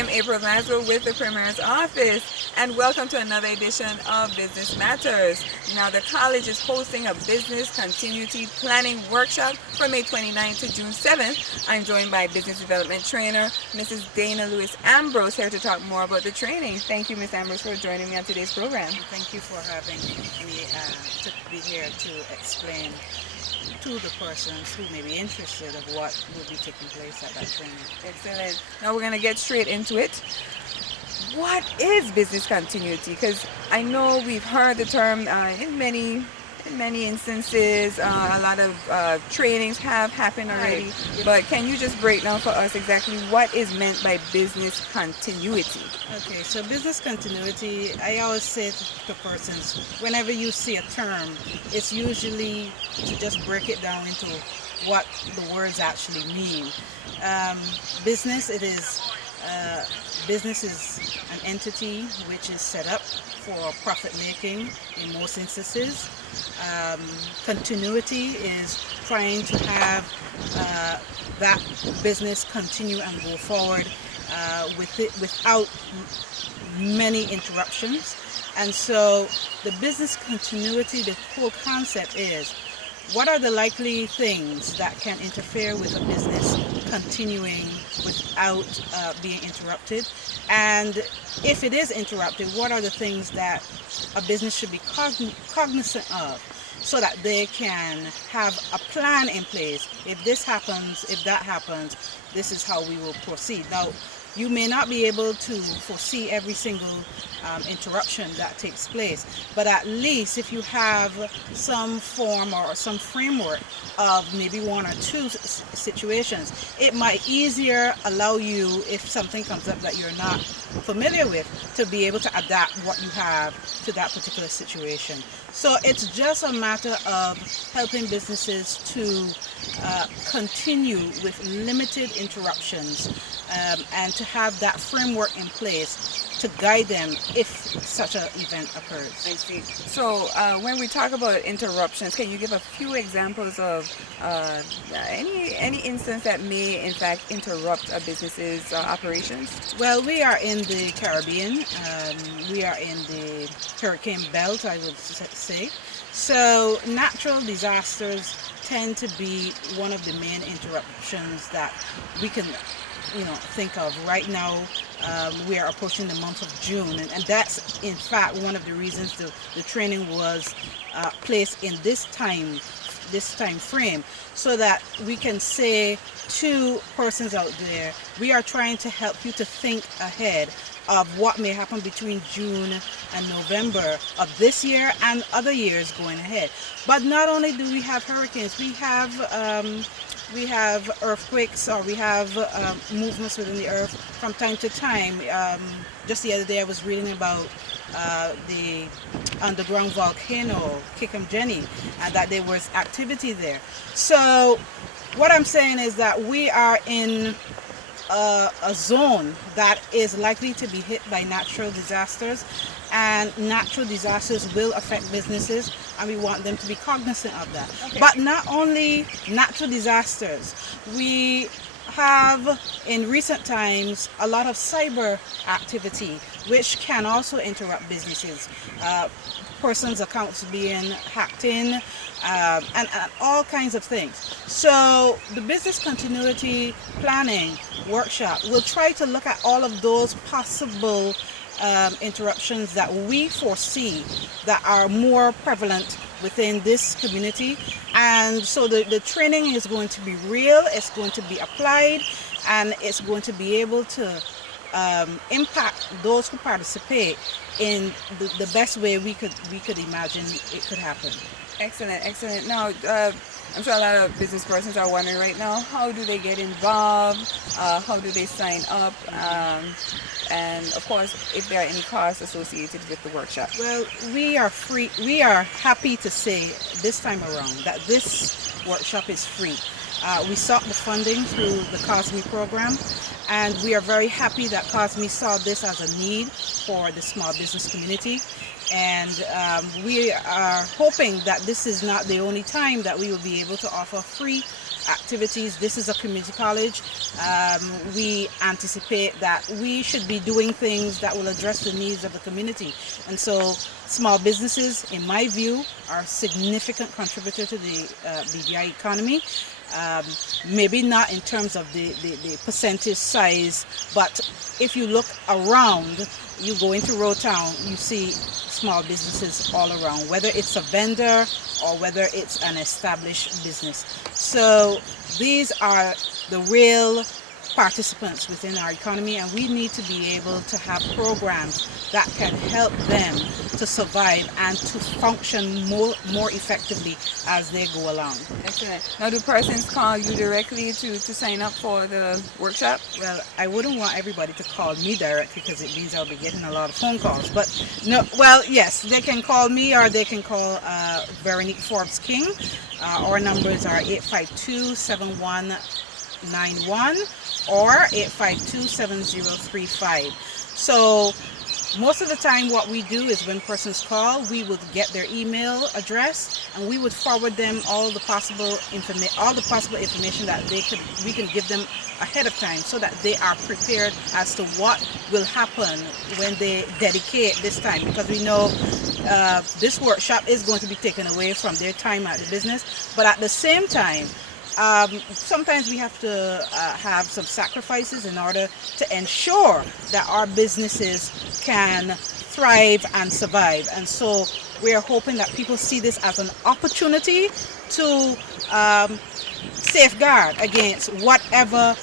am April Glasgow with the Premier's Office, and welcome to another edition of Business Matters. Now, the college is hosting a business continuity planning workshop from May 29th to June 7th. I'm joined by business development trainer Mrs. Dana Lewis Ambrose here to talk more about the training. Thank you, Ms. Ambrose, for joining me on today's program. Thank you for having me to be here to explain to the persons who may be interested of what will be taking place at that training. Excellent. Now we're going to get straight into it. What is business continuity? Because I know we've heard the term in many instances. A lot of trainings have happened already. Right. But can you just break down for us exactly what is meant by business continuity? Okay, so business continuity, I always say to persons, whenever you see a term, it's usually to just break it down into what the words actually mean. Business is an entity which is set up for profit making in most instances. Continuity is trying to have that business continue and go forward without many interruptions. And so the business continuity, the whole concept is, what are the likely things that can interfere with a business continuing without being interrupted? And if it is interrupted, what are the things that a business should be cognizant of so that they can have a plan in place? If this happens, if that happens, this is how we will proceed. Now, you may not be able to foresee every single interruption that takes place, but at least if you have some form or some framework of maybe one or two situations, it might easier allow you, if something comes up that you're not familiar with, to be able to adapt what you have to that particular situation. So it's just a matter of helping businesses to continue with limited interruptions and to have that framework in place to guide them if such an event occurs. I see. So when we talk about interruptions, can you give a few examples of any instance that may in fact interrupt a business's operations? Well, we are in the Caribbean. We are in the hurricane belt, I would say. So natural disasters tend to be one of the main interruptions that we can think of. Right now, we are approaching the month of June, and that's in fact one of the reasons the training was placed in this time frame, so that we can say to persons out there, we are trying to help you to think ahead of what may happen between June and November of this year and other years going ahead. But not only do we have hurricanes, we have earthquakes, or we have movements within the earth from time to time. Just the other day I was reading about the underground volcano, Kikamjeni, and that there was activity there. So what I'm saying is that we are in a zone that is likely to be hit by natural disasters, and natural disasters will affect businesses, and we want them to be cognizant of that. Okay. But not only natural disasters, we have in recent times a lot of cyber activity which can also interrupt businesses. Persons' accounts being hacked in, and all kinds of things. So the business continuity planning workshop will try to look at all of those possible interruptions that we foresee that are more prevalent within this community. And so the training is going to be real, it's going to be applied, and it's going to be able to impact those who participate in the best way we could imagine it could happen. Excellent, excellent. Now, I'm sure a lot of business persons are wondering right now, how do they get involved? How do they sign up? And of course, if there are any costs associated with the workshop. Well, we are happy to say this time around that this workshop is free. We sought the funding through the COSME program, and we are very happy that COSME saw this as a need for the small business community. And we are hoping that this is not the only time that we will be able to offer free activities. This is a community college. We anticipate that we should be doing things that will address the needs of the community. And so small businesses, in my view, are a significant contributor to the BVI economy. Maybe not in terms of the percentage size, but if you look around, you go into Road Town, you see small businesses all around, whether it's a vendor or whether it's an established business. So these are the real participants within our economy, and we need to be able to have programs that can help them to survive and to function more effectively as they go along. Excellent. Now, do persons call you directly to sign up for the workshop? Well, I wouldn't want everybody to call me directly because it means I'll be getting a lot of phone calls. But no, well, yes, they can call me or they can call Veronique Forbes King. Our numbers are 852-7191 or 852-7035. So most of the time what we do is when persons call, we would get their email address and we would forward them all the possible information that we can give them ahead of time so that they are prepared as to what will happen when they dedicate this time, because we know this workshop is going to be taken away from their time at the business, but at the same time sometimes we have to have some sacrifices in order to ensure that our businesses can thrive and survive. And so we are hoping that people see this as an opportunity to safeguard against whatever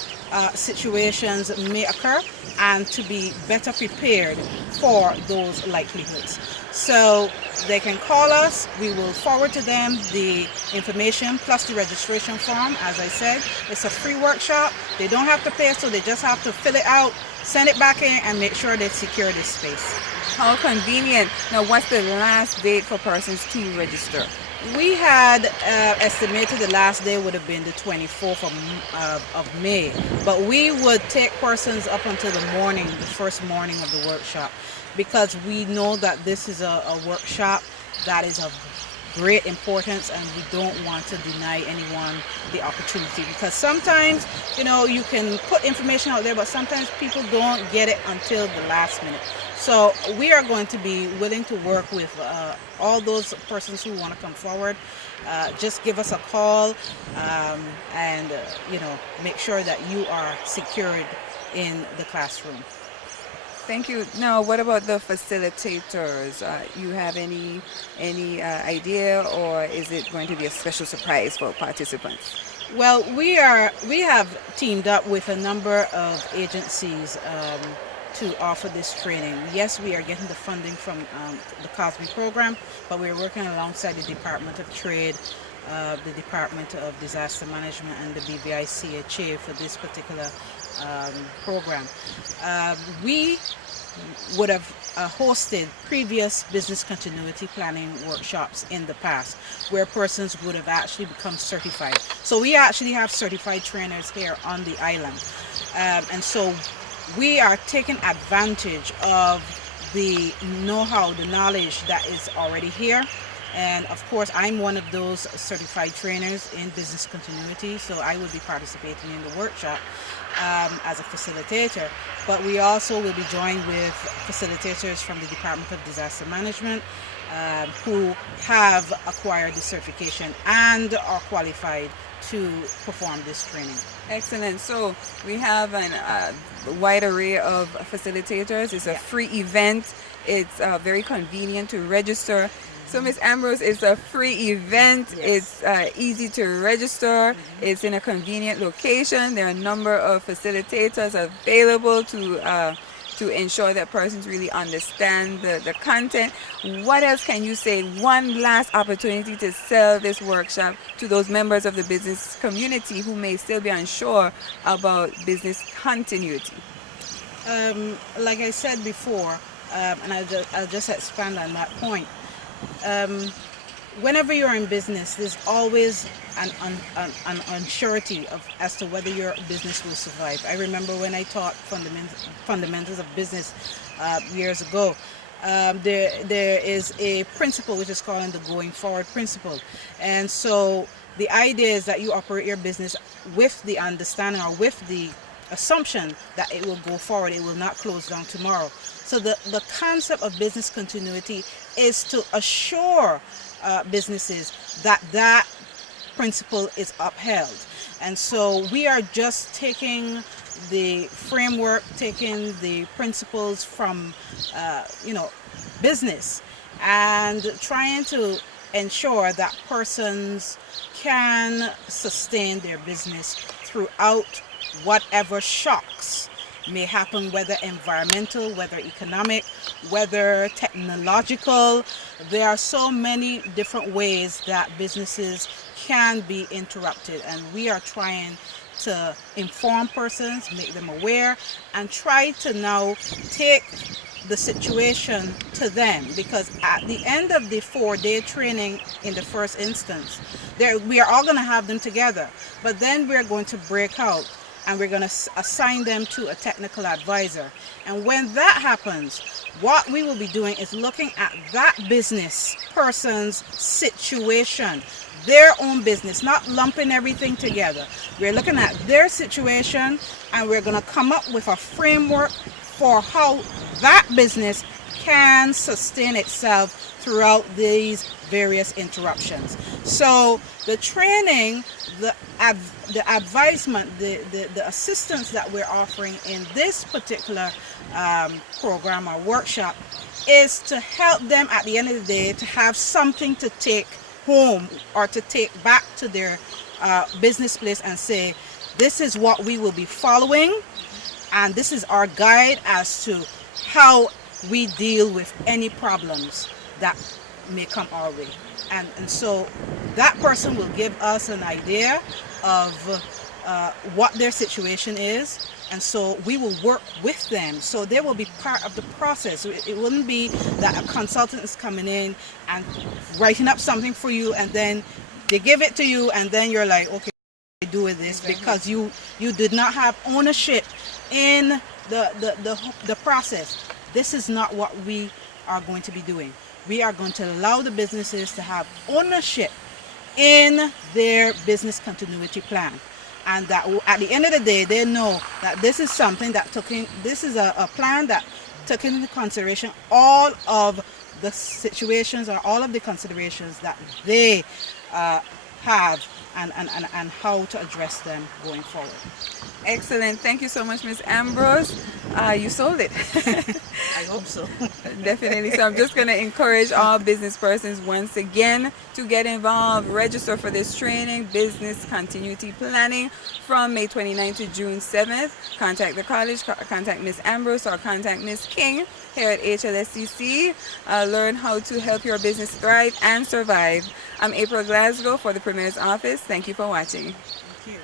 situations may occur and to be better prepared for those likelihoods. So they can call us, we will forward to them the information plus the registration form. As I said, it's a free workshop. They don't have to pay, so they just have to fill it out, send it back in, and make sure they secure this space. How convenient. Now, what's the last date for persons to register? We had estimated the last day would have been the 24th of May, but we would take persons up until the morning, the first morning of the workshop, because we know that this is a workshop that is of great importance and we don't want to deny anyone the opportunity, because sometimes, you know, you can put information out there, but sometimes people don't get it until the last minute. So we are going to be willing to work with all those persons who want to come forward. Just give us a call and you know, make sure that you are secured in the classroom. Thank you. Now, what about the facilitators? You have any idea, or is it going to be a special surprise for participants? Well, we have teamed up with a number of agencies to offer this training. Yes, we are getting the funding from the COSME program, but we're working alongside the Department of Trade, the Department of Disaster Management, and the BVI CHA for this particular program. We would have hosted previous business continuity planning workshops in the past where persons would have actually become certified. So we actually have certified trainers here on the island. And so we are taking advantage of the know-how, the knowledge that is already here. And of course, I'm one of those certified trainers in business continuity, so I will be participating in the workshop as a facilitator. But we also will be joined with facilitators from the Department of Disaster Management who have acquired the certification and are qualified to perform this training. Excellent. So we have a wide array of facilitators. It's a free event. It's very convenient to register. So Ms. Ambrose, it's a free event. Yes. It's easy to register. It's in a convenient location. There are a number of facilitators available to ensure that persons really understand the content. What else can you say? One last opportunity to sell this workshop to those members of the business community who may still be unsure about business continuity. Like I said before, and I'll just expand on that point. Whenever you're in business, there's always an unsurety as to whether your business will survive. I remember when I taught fundamentals of business years ago, there is a principle which is called the going forward principle. And so the idea is that you operate your business with the understanding or with the assumption that it will go forward, it will not close down tomorrow. So the concept of business continuity is to assure businesses that that principle is upheld. And so we are just taking the framework, taking the principles from business, and trying to ensure that persons can sustain their business throughout whatever shocks may happen, whether environmental, whether economic, whether technological. There are so many different ways that businesses can be interrupted, and we are trying to inform persons, make them aware, and try to now take the situation to them, because at the end of the 4-day training in the first instance, we are all going to have them together, but then we're going to break out and we're going to assign them to a technical advisor. And when that happens, what we will be doing is looking at that business person's situation, their own business, not lumping everything together. We're looking at their situation, and we're going to come up with a framework for how that business can sustain itself throughout these various interruptions. So the training, the advisement, the assistance that we're offering in this particular program or workshop is to help them at the end of the day to have something to take home or to take back to their business place and say, this is what we will be following, and this is our guide as to how we deal with any problems that may come our way. And so that person will give us an idea of what their situation is, and so we will work with them. So they will be part of the process. It wouldn't be that a consultant is coming in and writing up something for you, and then they give it to you, and then you're like, okay, do with this, because you did not have ownership in the process. This is not what we are going to be doing. We are going to allow the businesses to have ownership in their business continuity plan, and that at the end of the day, they know that this is something that this is a plan that took into consideration all of the situations or all of the considerations that they have and how to address them going forward. Excellent. Thank you so much, Ms. Ambrose. You sold it. I hope so. Definitely. So I'm just going to encourage all business persons once again to get involved, register for this training, Business Continuity Planning, from May 29th to June 7th. Contact the college, contact Ms. Ambrose, or contact Ms. King here at HLSCC. Learn how to help your business thrive and survive. I'm April Glasgow for the Premier's Office. Thank you for watching. Thank you.